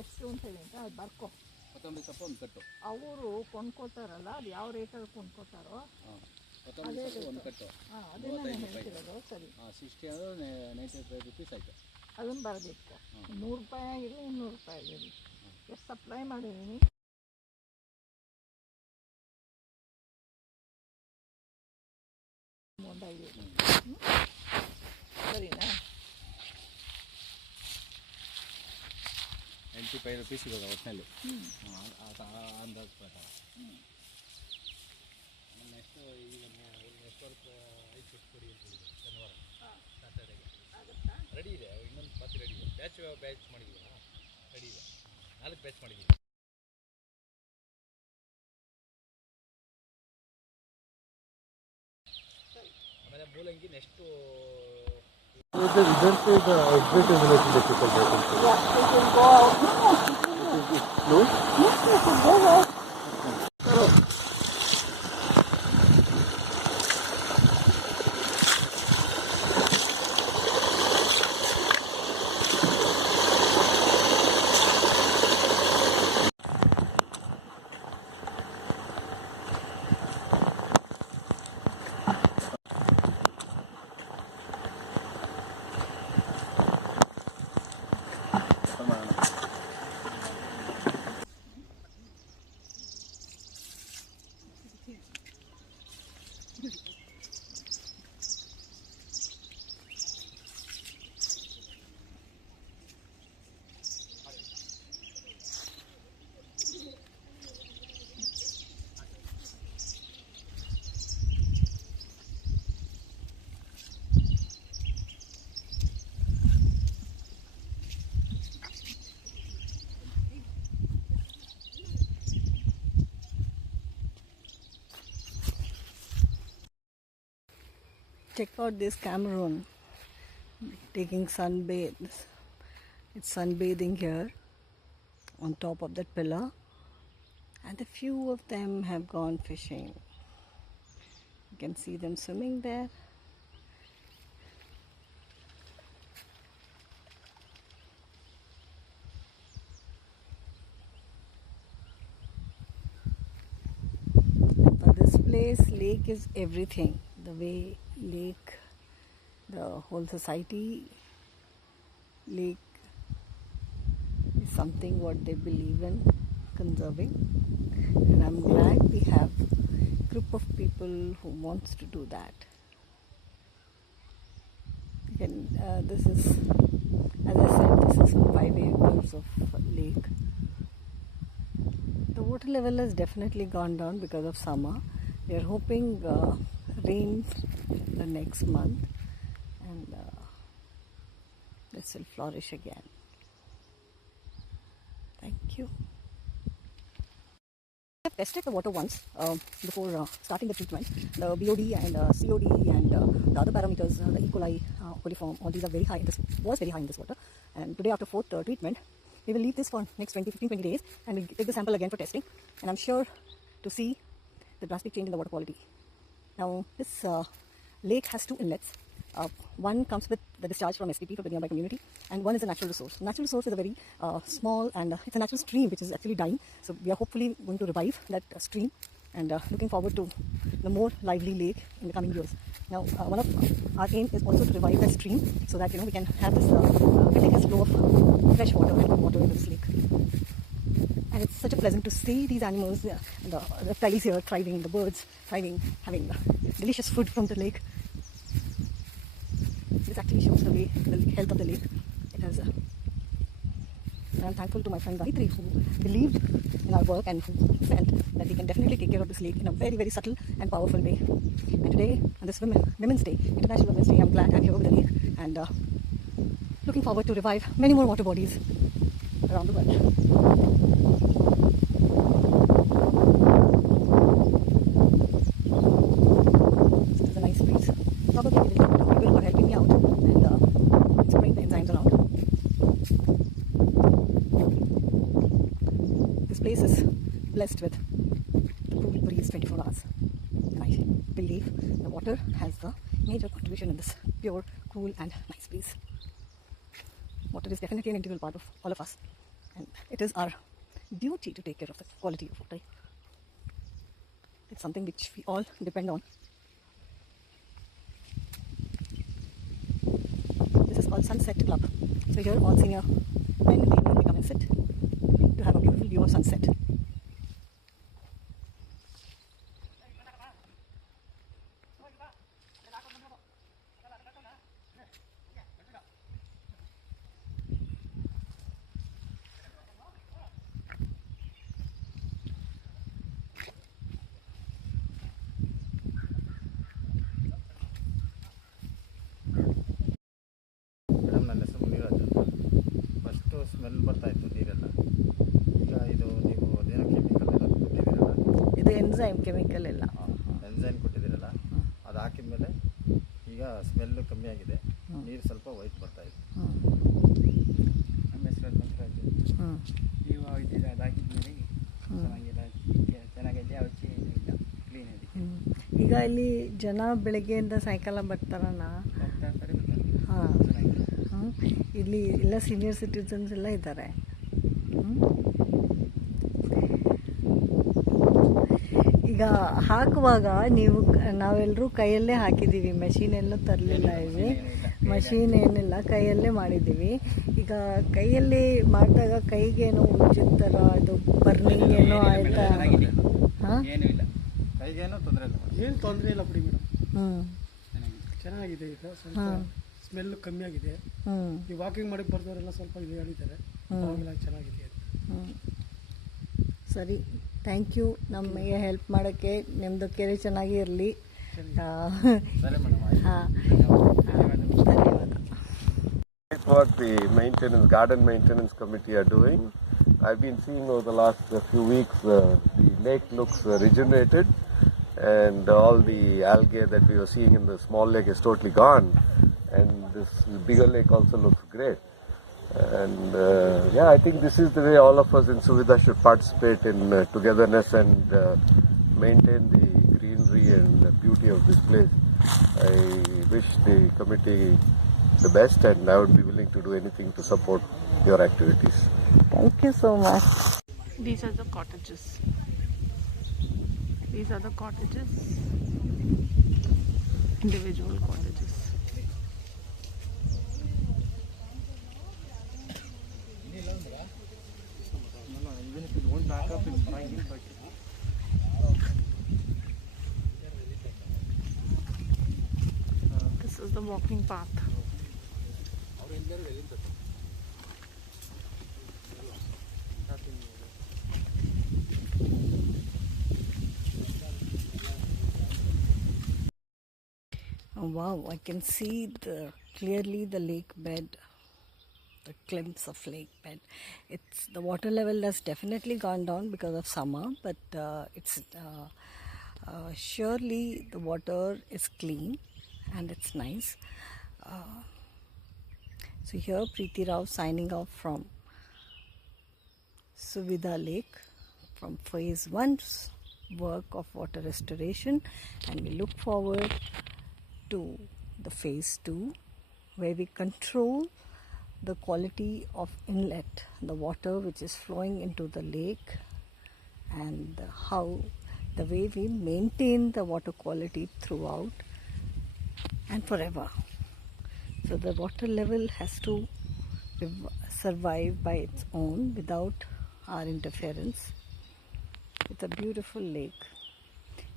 ಎಷ್ಟು ಅಂತ ಹೇಳಿ ಅಂತ ಅದು ಬರ್ಕೊ. ಕೊತ್ತಂಬರಿ ಸೊಪ್ಪು ಒಂದು ಕಟ್ಟು. ಅವರು ಕೊಂಡ್ಕೋತಾರಲ್ಲ, ಅದು ಯಾವ ರೇಟಲ್ಲಿ ಕೊಂಡ್ಕೋತಾರೋ ಅದೇ ಒಂದು ಕಟ್ಟು. ಅದೇ ನಾನು ಹೇಳ್ತಿರೋದು. ಸರಿ, 60 ಅಂದರೆ 95 ರುಪೀಸ್ ಆಯಿತು. ಅದನ್ನು ಬರೆದಿಟ್ಕೊ. 100 ರೂಪಾಯಿ ಆಗಿರಲಿ, 200 ರೂಪಾಯಿ ಆಗಿರಲಿ, ಎಷ್ಟು ಸಪ್ಲೈ ಮಾಡಿದ್ದೀನಿ ಸರಿನಾ? 95 ರುಪೀಸ್ ಇವಾಗ ಒಟ್ಟಿನಲ್ಲಿ ಅಂದಾಜು ಪ್ರಕಾರ. ನೆಕ್ಸ್ಟು ಈಗ ನೆಕ್ಸ್ಟ್ ವರ್ಕ್ 5 ಫುಟ್ ಕೊಡಿ ಅಂತ ಹೇಳಿದೆ ಶನಿವಾರ ಸ್ಯಾಟರ್ಡೇಗೆ. ರೆಡಿ ಇದೆ, ಇನ್ನೊಂದು ಮತ್ತೆ ರೆಡಿ ಇದೆ. ಬ್ಯಾಚ್ ಮಾಡಿದ್ದೀರಾ? ರೆಡಿ ಇದೆ, 4 ಬ್ಯಾಚ್ ಮಾಡಿದ್ದೀವಿ. ಆಮೇಲೆ ಮೂಲಂಗಿ ನೆಕ್ಸ್ಟು इधर से the exit is a little difficult, I think. Yeah, you can go out. No? Yes, you can go out. Check out this Cameroon taking sunbathes. It's sunbathing here on top of that pillar, and a few of them have gone fishing. You can see them swimming there. For this place, lake is everything. The way lake, the whole society, lake is something what they believe in conserving, and I'm glad we have a group of people who wants to do that. Again, this is, as I said, this is 5 acres of lake. The water level has definitely gone down because of summer. We are hoping rain the next month, and this will flourish again. Thank you. I have tested the water once before starting the treatment. The BOD and COD and the other parameters, the E. coli, coliform, all these are very high. This was very high in this water. And today, after 4th treatment, we will leave this for next 15-20 days, and we'll take the sample again for testing. And I'm sure to see the drastic change in the water quality. Now, this lake has 2 inlets. One comes with the discharge from SPP for the nearby community, and one is a natural resource. Natural resource is a very small, and it's a natural stream which is actually dying. So we are hopefully going to revive that stream, and looking forward to the more lively lake in the coming years. Now, one of our aim is also to revive that stream so that we can have this continuous flow of fresh water and water in this lake. And it's such a pleasant to see these animals, the reptiles here thriving, the birds thriving, having delicious food from the lake. This actually shows the way, the health of the lake. It has. And I'm thankful to my friend Gayitri, who believed in our work and who felt that we can definitely take care of this lake in a very, very subtle and powerful way. And today, on this Women's Day, International Women's Day, I'm glad I'm here with the lake, and looking forward to revive many more water bodies around the world. This is a nice breeze. Probably we will get people who are helping me out and spraying the enzymes around. This place is blessed with cool breeze 24 hours. And I believe the water has the major contribution in this pure, cool and nice breeze. Water is definitely an integral part of all of us. and it is our duty to take care of the quality of water. It's something which we all depend on. This is called Sunset Club. So here all senior men in the evening may come and sit to have a beautiful view of sunset. Madam ನನ್ನ ಹೆಸರು ಮುನಿರಾಜ್ ಅಂತ. First smell ಬರ್ತಾಯಿತ್ತು ನೀರೆಲ್ಲ. ಈಗ ಇದು ನೀವು ಅದೇನೋ chemical ಎಲ್ಲ ಕೊಟ್ಟಿದ್ದೀರಲ್ಲ, ಇದು ಎನ್ಸೈಮ್ ಕೆಮಿಕಲ್ ಎಲ್ಲ ಎನ್ಸೈನ್ ಕೊಟ್ಟಿದ್ದೀರಲ್ಲ, ಅದು ಹಾಕಿದ ಮೇಲೆ ಈಗ ಸ್ಮೆಲ್ಲು ಕಮ್ಮಿ ಆಗಿದೆ, ನೀರು ಸ್ವಲ್ಪ ವೈಟ್ ಬರ್ತಾಯಿದೆ. ನಮ್ಮ ಹೆಸರು ಮಂತ್ರಾಜು. ನೀವು ಇದ್ದೀರ ಅದು ಹಾಕಿದ್ಮೇಲೆ ಚೆನ್ನಾಗಿಲ್ಲ, ಚೆನ್ನಾಗಿದೆ, ಔಷಧಿ ಏನೂ ಇಲ್ಲ, ಕ್ಲೀನ್ ಇದೆ. ಈಗ ಇಲ್ಲಿ ಜನ ಬೆಳಗ್ಗೆಯಿಂದ ಸಾಯಂಕಾಲ ಬರ್ತಾರಣ್ಣ. ಹೋಗ್ತಾ ಇರ್ತಾರೆ, ಬರ್ತಾರೆ. ಹಾಂ, ಚೆನ್ನಾಗಿದೆ. ಇಲ್ಲಿ ಎಲ್ಲ ಸೀನಿಯರ್ ಸಿಟಿಸನ್ಸ್ ಎಲ್ಲ ಇದ್ದಾರೆ. ಈಗ ಹಾಕುವಾಗ ನಾವೆಲ್ಲರೂ ಕೈಯಲ್ಲೇ ಹಾಕಿದ್ದೀವಿ, ಮೆಷಿನ್ ಎಲ್ಲ ತರಲಿಲ್ಲ. ಇಲ್ಲಿ ಮಷೀನ್ ಏನಿಲ್ಲ, ಕೈಯಲ್ಲೇ ಮಾಡಿದ್ದೀವಿ. ಈಗ ಕೈಯಲ್ಲಿ ಮಾಡಿದಾಗ ಕೈಗೇನೋ ಉಜ್ಜಿದ ಥರ ಇದು ಬರ್ನಿಂಗ್ ಏನೋ ಆಯ್ತಾ? ಹಾಂ, ಏನೂ ಇಲ್ಲ, ಕೈಗೇನೂ ತೊಂದರೆ ಇಲ್ಲ, ಏನು ತೊಂದರೆ ಇಲ್ಲ ಬಿಡಿ ಮೇಡಮ್. ಚೆನ್ನಾಗಿದೆ. ಚೆನ್ನಾಗಿದೆ. ಈಗ ಸ್ವಲ್ಪ ಸ್ಮೆಲ್ ಕಮ್ಮಿ ಆಗಿದೆ. ಈ ವಾಕಿಂಗ್ ಮಾಡಿ ಬರ್ದವರೆಲ್ಲ ಸ್ವಲ್ಪ ಇದು ಹೇಳಿದ್ದಾರೆ, ಅವಾಗೆಲ್ಲ ಚೆನ್ನಾಗಿದೆ ಅಂತ. ಸರಿ, ಥ್ಯಾಂಕ್ ಯು ನಮಗೆ ಹೆಲ್ಪ್ ಮಾಡೋಕ್ಕೆ. ನಿಮ್ಮದು ಕೆರೆ ಚೆನ್ನಾಗಿ ಇರಲಿ. ಸರಿ ಮೇಡಮ್, ಆಯ್ತು. ಹಾಂ, ಧನ್ಯವಾದ. What the garden maintenance committee are doing. I've been seeing over the last few weeks the lake looks regenerated, and all the algae that we were seeing in the small lake is totally gone, and this bigger lake also looks great. And yeah, I think this is the way all of us in Suvidha should participate in togetherness and maintain the greenery and the beauty of this place. I wish the committee the best, and I would be willing to do anything to support your activities. Thank you so much. These are the cottages. These are the cottages. Individual cottages. Even if you don't back up, it's fine, but This is the walking path. Oh, wow, I can see clearly the lake bed, the glimpse of lake bed. The water level has definitely gone down because of summer, but it's surely the water is clean and it's nice. So here Preeti Rao signing off from Suvidha Lake from phase 1's work of water restoration, and we look forward to the phase 2 where we control the quality of inlet, the water which is flowing into the lake, and the way we maintain the water quality throughout and forever. So the water level has to survive by its own without our interference. It's a beautiful lake.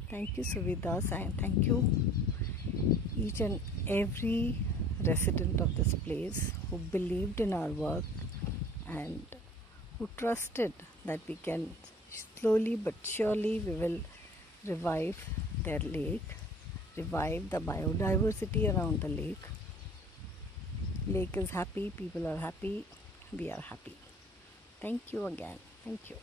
Thank you, Suvidhas, and thank you each and every resident of this place who believed in our work and who trusted that we can slowly but surely we will revive their lake, revive the biodiversity around the lake. Lake is happy, people are happy, we are happy. Thank you again. Thank you.